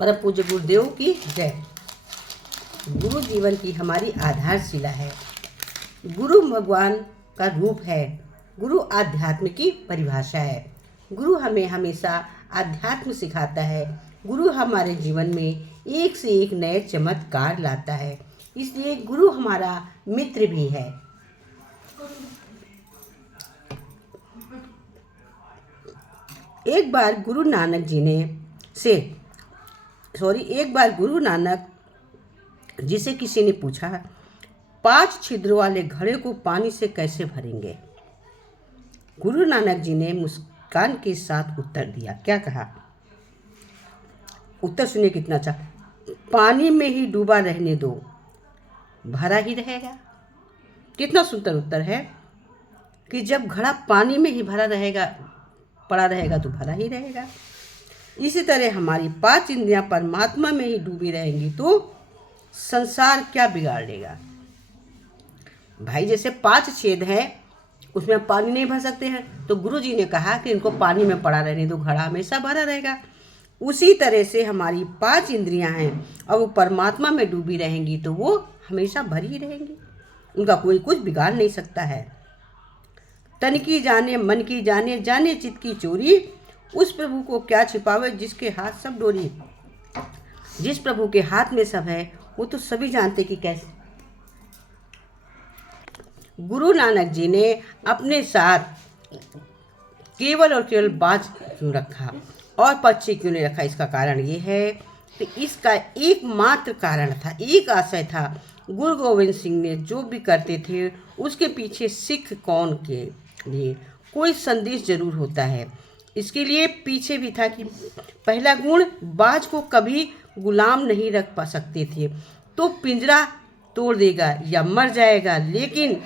परम पूज्य गुरुदेव की जय। गुरु जीवन की हमारी आधारशिला है। गुरु भगवान का रूप है। गुरु आध्यात्म की परिभाषा है। गुरु हमें हमेशा आध्यात्म सिखाता है। गुरु हमारे जीवन में एक से एक नए चमत्कार लाता है। इसलिए गुरु हमारा मित्र भी है। एक बार गुरु नानक जी से किसी ने पूछा, 5 छिद्रों वाले घड़े को पानी से कैसे भरेंगे? गुरु नानक जी ने मुस्कान के साथ उत्तर दिया। क्या कहा? उत्तर सुनिए कितना अच्छा। पानी में ही डूबा रहने दो, भरा ही रहेगा। कितना सुंदर उत्तर है कि जब घड़ा पानी में ही पड़ा रहेगा तो भरा ही रहेगा। इसी तरह हमारी 5 इंद्रियां परमात्मा में ही डूबी रहेंगी तो संसार क्या बिगाड़ लेगा? भाई, जैसे 5 छेद हैं, उसमें पानी नहीं भर सकते हैं, तो गुरु जी ने कहा कि इनको पानी में पड़ा रहने दो, घड़ा हमेशा भरा रहेगा। उसी तरह से हमारी 5 इंद्रियां हैं और वो परमात्मा में डूबी रहेंगी तो वो हमेशा भरी ही रहेंगी। उनका कोई कुछ बिगाड़ नहीं सकता है। तन की जाने मन की जाने, जाने चित्त की चोरी, उस प्रभु को क्या छिपावे जिसके हाथ सब डोरी। जिस प्रभु के हाथ में सब है वो तो सभी जानते कि कैसे। गुरु नानक जी ने अपने साथ केवल और केवल बाज क्यों रखा और पक्षी क्यों नहीं रखा? इसका कारण ये है कि इसका एकमात्र कारण था, एक आशय था। गुरु गोविंद सिंह ने जो भी करते थे उसके पीछे सिख कौन के लिए कोई संदेश जरूर होता है। इसके लिए पीछे भी था कि पहला गुण, बाज को कभी गुलाम नहीं रख पा सकते थे, तो पिंजरा तोड़ देगा या मर जाएगा, लेकिन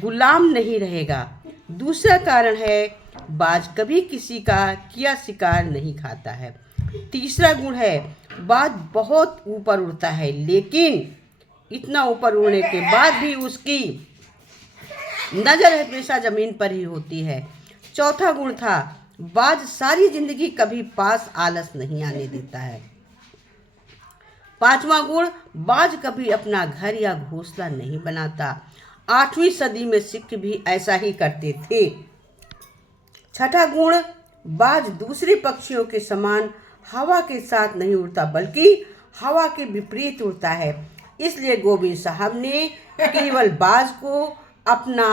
गुलाम नहीं रहेगा। दूसरा कारण है, बाज कभी किसी का किया शिकार नहीं खाता है। तीसरा गुण है, बाज बहुत ऊपर उड़ता है, लेकिन इतना ऊपर उड़ने के बाद भी उसकी नजर हमेशा जमीन पर ही होती है। चौथा गुण था, बाज सारी जिंदगी कभी पास आलस नहीं आने देता है। पांचवा गुण, बाज कभी अपना घर या घोंसला नहीं बनाता। 8वीं सदी में सिख भी ऐसा ही करते थे। छठा गुण, बाज दूसरे पक्षियों के समान हवा के साथ नहीं उड़ता, बल्कि हवा के विपरीत उड़ता है। इसलिए गोविंद साहब ने केवल बाज को अपना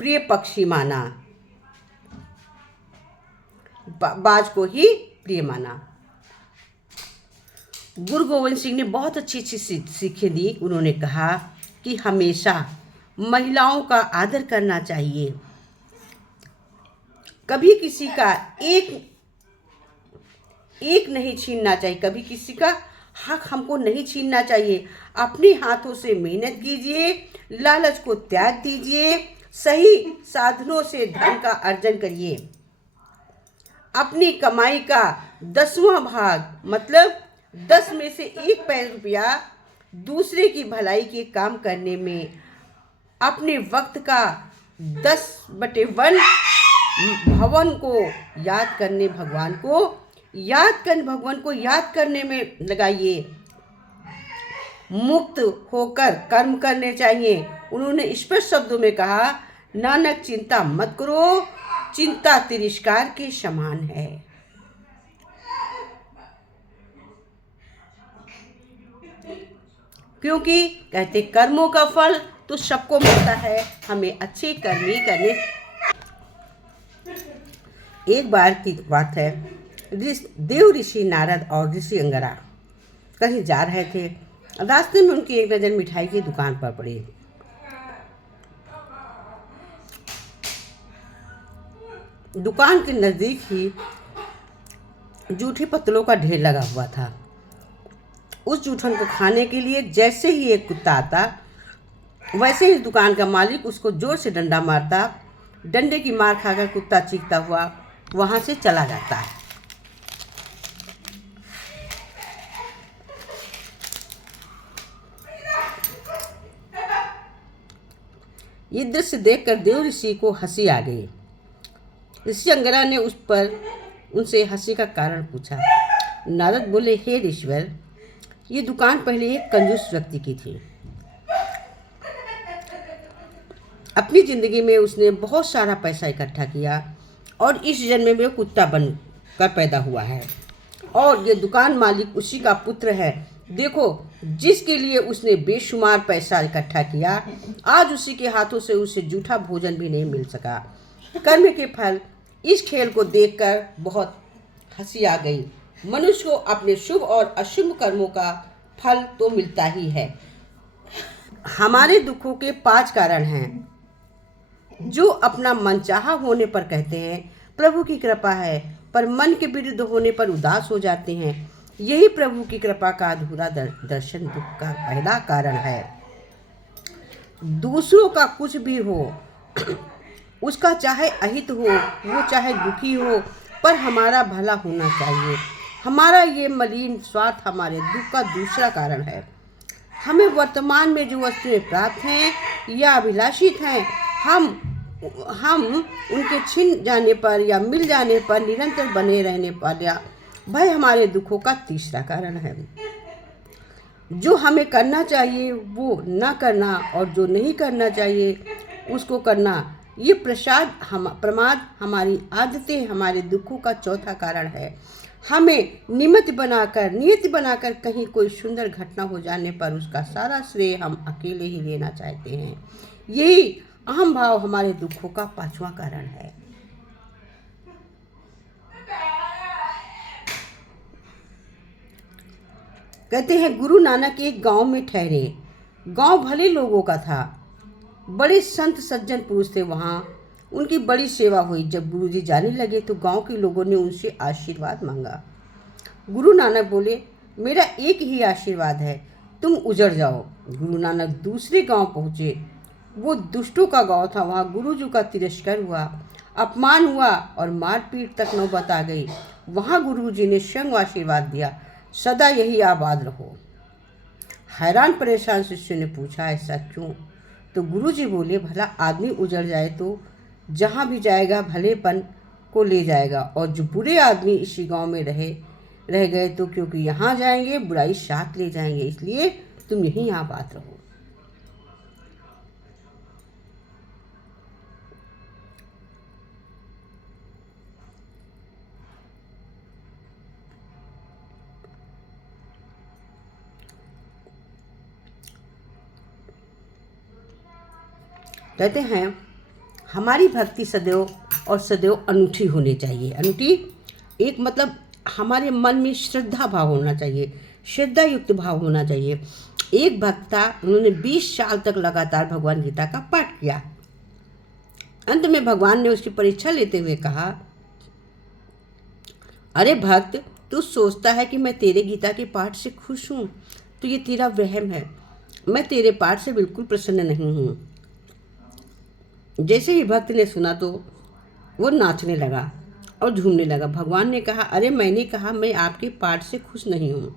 प्रिय पक्षी माना, बाज को ही प्रिय माना। गुरु गोविंद सिंह ने बहुत अच्छी अच्छी सीखें दी। उन्होंने कहा कि हमेशा महिलाओं का आदर करना चाहिए, कभी किसी का एक नहीं छीनना चाहिए, कभी किसी का हक हमको नहीं छीनना चाहिए। अपने हाथों से मेहनत कीजिए, लालच को त्याग दीजिए, सही साधनों से धन का अर्जन करिए। अपनी कमाई का 10वां भाग, मतलब 10 में से 1 रुपया दूसरे की भलाई के काम करने में, अपने वक्त का 10/1 भगवान को याद करने में लगाइए। मुक्त होकर कर्म करने चाहिए। उन्होंने स्पष्ट शब्दों में कहा, नानक चिंता मत करो, चिंता तिरस्कार के समान है। क्योंकि कहते कर्मों का फल तो सबको मिलता है, हमें अच्छे कर्म ही करने। एक बार की बात है, देव ऋषि नारद और ऋषि अंगरा कहीं जा रहे थे। रास्ते में उनकी एक नज़र मिठाई की दुकान पर पड़ी। दुकान के नज़दीक ही जूठे पत्तलों का ढेर लगा हुआ था। उस जूठन को खाने के लिए जैसे ही एक कुत्ता आता, वैसे ही दुकान का मालिक उसको जोर से डंडा मारता। डंडे की मार खाकर कुत्ता चीखता हुआ वहां से चला जाता है। ये दृश्य देखकर देव ऋषि को हंसी आ गई। ऋषि अंगरा ने उनसे हंसी का कारण पूछा। नारद बोले, हे ईश्वर, ये दुकान पहले एक कंजूस व्यक्ति की थी। अपनी ज़िंदगी में उसने बहुत सारा पैसा इकट्ठा किया और इस जन्म में कुत्ता बन कर पैदा हुआ है, और ये दुकान मालिक उसी का पुत्र है। देखो, जिसके लिए उसने बेशुमार पैसा इकट्ठा किया, आज उसी के हाथों से उसे जूठा भोजन भी नहीं मिल सका। कर्म के फल, इस खेल को देखकर बहुत हंसी आ गई। मनुष्य को अपने शुभ और अशुभ कर्मों का फल तो मिलता ही है। हमारे दुखों के 5 कारण हैं। जो अपना मनचाहा होने पर कहते हैं प्रभु की कृपा है, पर मन के विरुद्ध होने पर उदास हो जाते हैं। यही प्रभु की कृपा का अधूरा दर्शन दुख का पहला कारण है। दूसरों का कुछ भी हो, उसका चाहे अहित हो, वो चाहे दुखी हो, पर हमारा भला होना चाहिए। हमारा ये मलिन स्वार्थ हमारे दुख का दूसरा कारण है। हमें वर्तमान में जो वस्तुएं प्राप्त हैं या अभिलाषित हैं, हम उनके छिन जाने पर या मिल जाने पर निरंतर बने रहने वाला भय हमारे दुखों का तीसरा कारण है। जो हमें करना चाहिए वो न करना, और जो नहीं करना चाहिए उसको करना, ये प्रमाद हमारी आदतें हमारे दुखों का चौथा कारण है। हमें नियति बनाकर कहीं कोई सुंदर घटना हो जाने पर उसका सारा श्रेय हम अकेले ही लेना चाहते हैं। यही अहम भाव हमारे दुखों का 5वां कारण है। कहते हैं, गुरु नानक एक गांव में ठहरे। गांव भले लोगों का था, बड़े संत सज्जन पुरुष थे वहाँ। उनकी बड़ी सेवा हुई। जब गुरुजी जाने लगे तो गांव के लोगों ने उनसे आशीर्वाद मांगा। गुरु नानक बोले, मेरा एक ही आशीर्वाद है, तुम उजड़ जाओ। गुरु नानक दूसरे गांव पहुँचे। वो दुष्टों का गांव था। वहाँ गुरुजी का तिरस्कार हुआ, अपमान हुआ और मारपीट तक नौबत आ गई। वहाँ गुरुजी ने स्वयं आशीर्वाद दिया, सदा यही आबाद रहो। हैरान परेशान शिष्य ने पूछा, ऐसा क्यों? तो गुरुजी बोले, भला आदमी उजड़ जाए तो जहाँ भी जाएगा भलेपन को ले जाएगा, और जो बुरे आदमी इसी गांव में रह गए तो क्योंकि यहाँ जाएंगे बुराई साथ ले जाएंगे, इसलिए तुम यहीं आबाद रहो। कहते हैं, हमारी भक्ति सदैव और सदैव अनूठी होनी चाहिए। अनूठी एक मतलब हमारे मन में श्रद्धा भाव होना चाहिए, श्रद्धा युक्त भाव होना चाहिए। एक भक्त था, उन्होंने 20 साल तक लगातार भगवान गीता का पाठ किया। अंत में भगवान ने उसकी परीक्षा लेते हुए कहा, अरे भक्त, तू सोचता है कि मैं तेरे गीता के पाठ से खुश हूँ, तो ये तेरा वहम है। मैं तेरे पाठ से बिल्कुल प्रसन्न नहीं हूँ। जैसे ही भक्त ने सुना तो वो नाचने लगा और झूमने लगा। भगवान ने कहा, अरे मैंने कहा मैं आपके पाठ से खुश नहीं हूँ,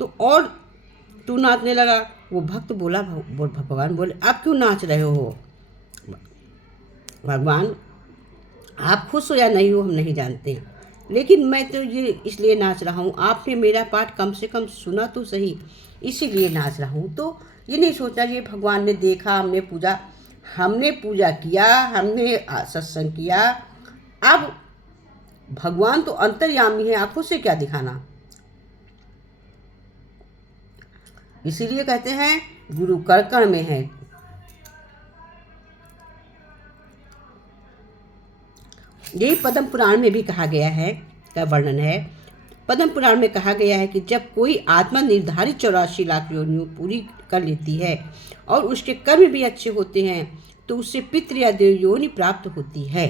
तो और तू नाचने लगा। वो भक्त बोला, भगवान बोले, आप क्यों नाच रहे हो? भगवान, आप खुश हो या नहीं हो हम नहीं जानते, लेकिन मैं तो ये इसलिए नाच रहा हूँ, आपने मेरा पाठ कम से कम सुना तो सही, इसीलिए नाच रहा हूँ। तो ये नहीं सोचना चाहिए भगवान ने देखा, हमने पूजा किया, हमने सत्संग किया। अब भगवान तो अंतर्यामी है, आंखों से क्या दिखाना। इसीलिए कहते हैं गुरु कण में है। यही पद्म पुराण में भी कहा गया है, का वर्णन है। पद्म पुराण में कहा गया है कि जब कोई आत्मा निर्धारित 84 लाख योनियों पूरी कर लेती है और उसके कर्म भी अच्छे होते हैं तो उससे पितृ या देव योनि प्राप्त होती है।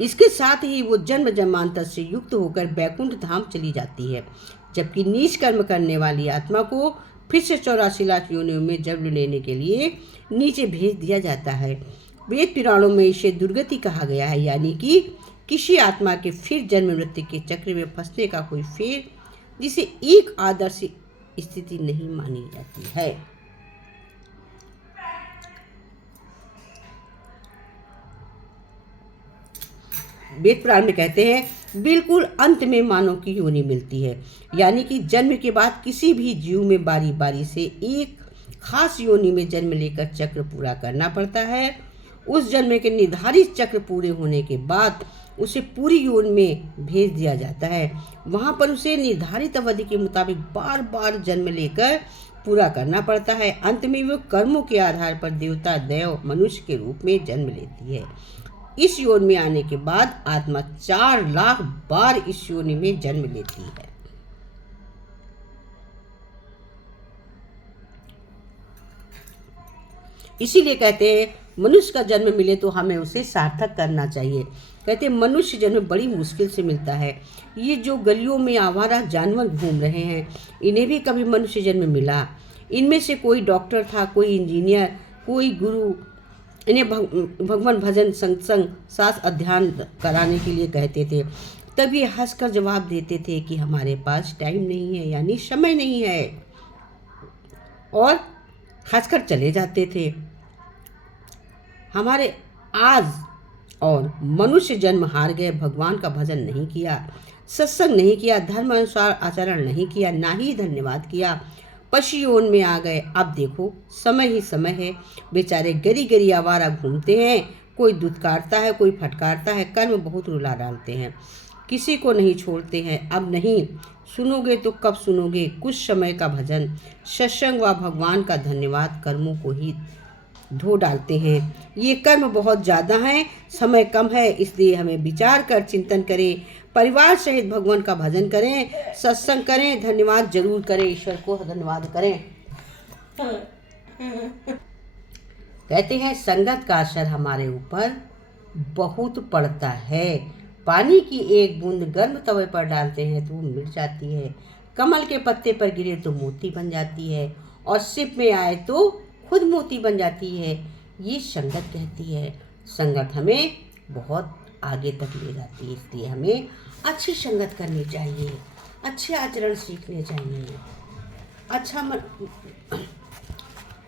इसके साथ ही वो जन्म जन्मांतर से युक्त होकर बैकुंठ धाम चली जाती है, जबकि नीच कर्म करने वाली आत्मा को फिर से 84 लाख योनियों में जन्म लेने के लिए नीचे भेज दिया जाता है। वेद पुराणों में इसे दुर्गति कहा गया है, यानी कि किसी आत्मा के फिर जन्म मृत्यु के चक्र में फंसने का कोई फेर, जिसे एक आदर्श स्थिति नहीं मानी जाती है। वेद पुराण में कहते हैं बिल्कुल अंत में मानव की योनि मिलती है, यानी कि जन्म के बाद किसी भी जीव में बारी बारी से एक खास योनि में जन्म लेकर चक्र पूरा करना पड़ता है। उस जन्म के निर्धारित चक्र पूरे होने के बाद उसे पूरी योनि में भेज दिया जाता है। वहाँ पर उसे निर्धारित अवधि के मुताबिक बार बार जन्म लेकर पूरा करना पड़ता है। अंत में वो कर्मों के आधार पर देवता, देव, मनुष्य के रूप में जन्म लेती है। इस योनि में आने के बाद आत्मा 4 लाख बार इस योनि में जन्म लेती है। इसीलिए कहते हैं मनुष्य का जन्म मिले तो हमें उसे सार्थक करना चाहिए। कहते हैं मनुष्य जन्म बड़ी मुश्किल से मिलता है। ये जो गलियों में आवारा जानवर घूम रहे हैं, इन्हें भी कभी मनुष्य जन्म मिला। इनमें से कोई डॉक्टर था, कोई इंजीनियर, कोई गुरु। इन्हें भगवान भजन, सत्संग, शास्त्र अध्ययन कराने के लिए कहते थे। तब ये हंसकर जवाब देते थे कि हमारे पास टाइम नहीं है, यानी समय नहीं है, और हंसकर चले जाते थे। हमारे आज और मनुष्य जन्म हार गए, भगवान का भजन नहीं किया, सत्संग नहीं किया, धर्म अनुसार आचरण नहीं किया, ना ही धन्यवाद किया, पशु योनि में आ गए। अब देखो समय ही समय है, बेचारे गरी गरी आवारा घूमते हैं, कोई दुत्कारता है, कोई फटकारता है, कर्म बहुत रुला डालते हैं, किसी को नहीं छोड़ते हैं। अब नहीं सुनोगे तो कब सुनोगे? कुछ समय का भजन, सत्संग व भगवान का धन्यवाद कर्मों को ही धो डालते हैं। ये कर्म बहुत ज़्यादा हैं, समय कम है, इसलिए हमें विचार कर चिंतन करें, परिवार सहित भगवान का भजन करें, सत्संग करें, धन्यवाद जरूर करें, ईश्वर को धन्यवाद करें। कहते हैं संगत का असर हमारे ऊपर बहुत पड़ता है। पानी की एक बूंद गर्म तवे पर डालते हैं तो वो मिट जाती है, कमल के पत्ते पर गिरे तो मोती बन जाती है, और सिप में आए तो खुद मोती बन जाती है। ये संगत कहती है। संगत हमें बहुत आगे तक ले जाती है, इसलिए हमें अच्छी संगत करनी चाहिए, अच्छे आचरण सीखने चाहिए,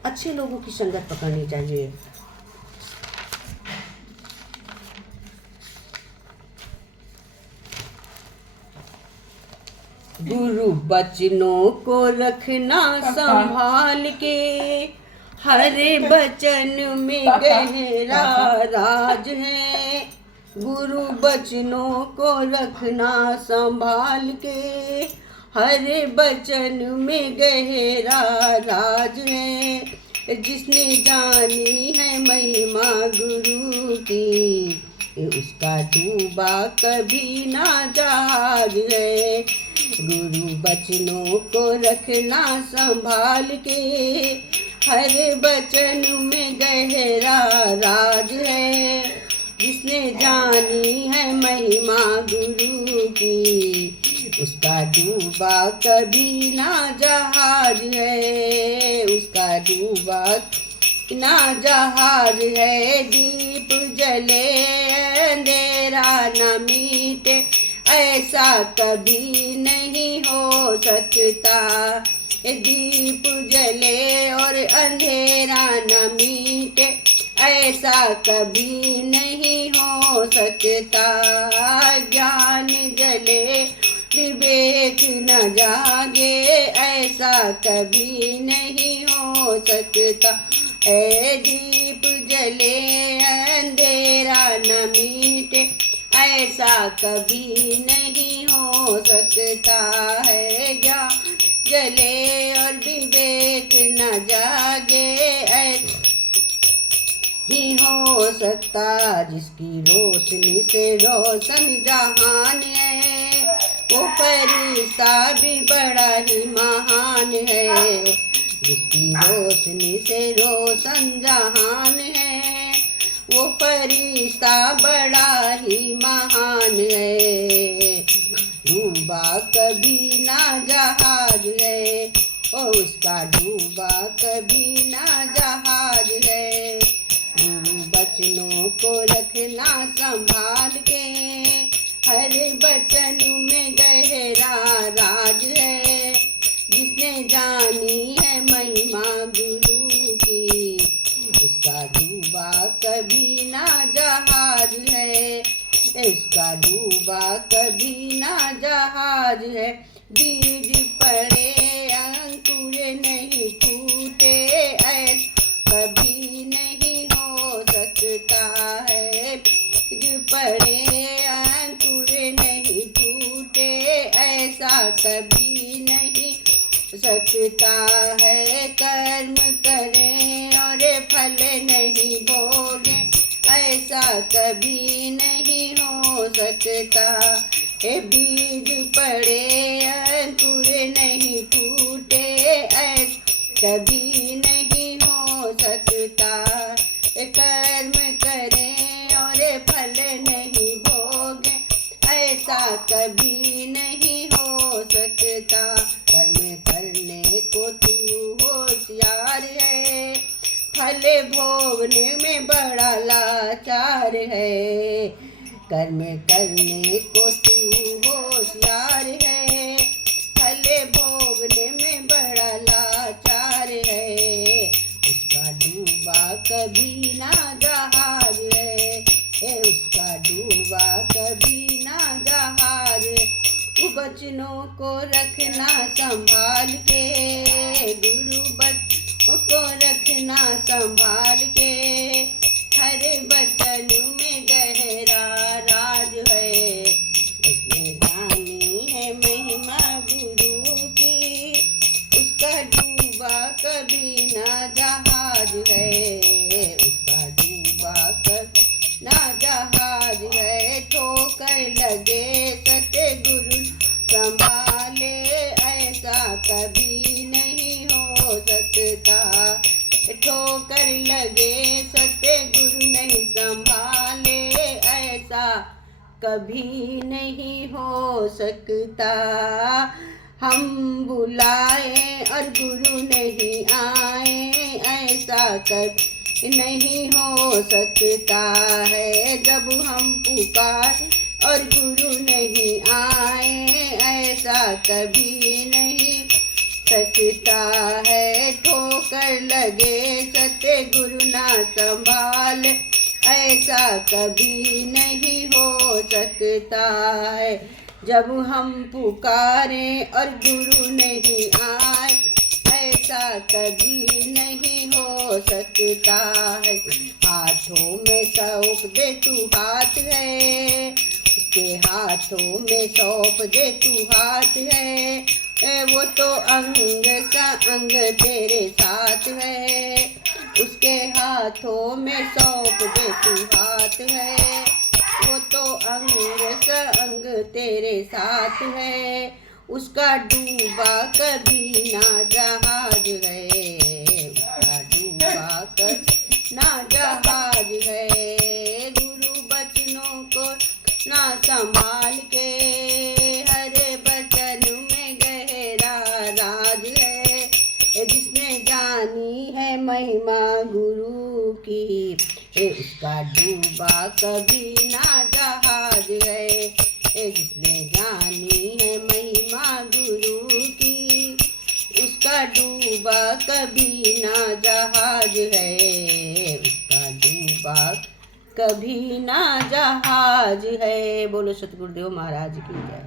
अच्छे लोगों की संगत पकड़नी चाहिए। गुरु बचनों को रखना संभाल के, हर बचन में गहरा राज है। गुरु बचनों को रखना संभाल के, हर बचन में गहरा राज है। जिसने जानी है महिमा गुरु की, उसका डूबा कभी ना जहाज है। गुरु बचनों को रखना संभाल के, हर बचन में गहरा राज है। जिसने जानी है महिमा गुरु की, उसका डूबा कभी ना जहाज है, उसका डूबा ना जहाज है। दीप जले अंधेरा न मीटे, ऐसा कभी नहीं हो सकता। दीप जले और अंधेरा न मीटे, ऐसा कभी नहीं हो सकता। ज्ञान जले विवेक न जागे, ऐसा कभी नहीं हो सकता। दीप जले अंधेरा न मीटे, ऐसा कभी नहीं हो सकता है। ज्ञान जले और विवेक न जागे, ऐसा ही हो सकता। जिसकी रोशनी से रोशन जहान है, वो फरिश्ता भी बड़ा ही महान है। जिसकी रोशनी से रोशन जहान है, वो फरिश्ता बड़ा ही महान है। डूबा कभी ना जहाज है, और उसका डूबा कभी ना जहाज है। गुरु बचनों को रखना संभाल के, हर बचन में गहरा राज है। जिसने जानी है महिमा गुरु की, उसका डूबा कभी ना जहाज है। इसका डूबा कभी ना जहाज है। बीज पड़े अंकुर नहीं फूटे, ऐसा कभी नहीं हो सकता है। बीज पड़े अंकुर नहीं फूटे, ऐसा कभी नहीं सकता है। कर्म करें और फल नहीं भोगे, ऐसा कभी नहीं हो सकता। ए बीज पड़े अंकुर नहीं फूटे, ऐसा कभी नहीं हो सकता। कर्म करें और फल नहीं भोगे, ऐसा कभी नहीं हो सकता। कर्म करने को तू होशियार है, फल भोगने में बड़ा लाचार है। कर्म करने को तू होशियार है, फल भोगने में बड़ा लाचार है। उसका डूबा कभी ना जहाज है, उसका डूबा कभी ना जहाज। बचनों को रखना संभाल के, गुरु बचनों को रखना संभाल के। हर बचन में गहरा राज है, उसने जानी है महिमा गुरु की। उसका डूबा कभी ना जहाज है, उसका डूबा कभी ना जहाज है। ठोकर लगे सतगुरु संभाले, ऐसा कभी नहीं हो सकता। ठोकर लगे सतगुरु नहीं संभाले, ऐसा कभी नहीं हो सकता। हम बुलाए और गुरु नहीं आए, ऐसा कभी नहीं हो सकता है। जब हम पुकार और गुरु नहीं आए, ऐसा कभी नहीं सकता है। ठोकर लगे सतगुरु ना संभाल, ऐसा कभी नहीं हो सकता है। जब हम पुकारें और गुरु नहीं आए, ऐसा कभी नहीं हो सकता है। हाथों में सौंप दे तू हाथ है, उसके हाथों में सौंप दे तू हाथ है। वो तो अंग सा अंग तेरे साथ है, उसके हाथों में सौंप दे तू हाथ है। वो तो अंग सा अंग तेरे साथ है, उसका डूबा कभी ना जहाज है, उसका डूबा कभी ना जहाज है। गुरु बचनों को ना संभाल के, हरे बचन में गहरा राज है। जिसने जानी है महिमा गुरु की, उसका डूबा कभी ना जहाज है। जिसने जानी है महिमा गुरु की, उसका डूबा कभी ना जहाज है, उसका डूबा कभी ना जहाज है। बोलो सतगुरुदेव महाराज की जय।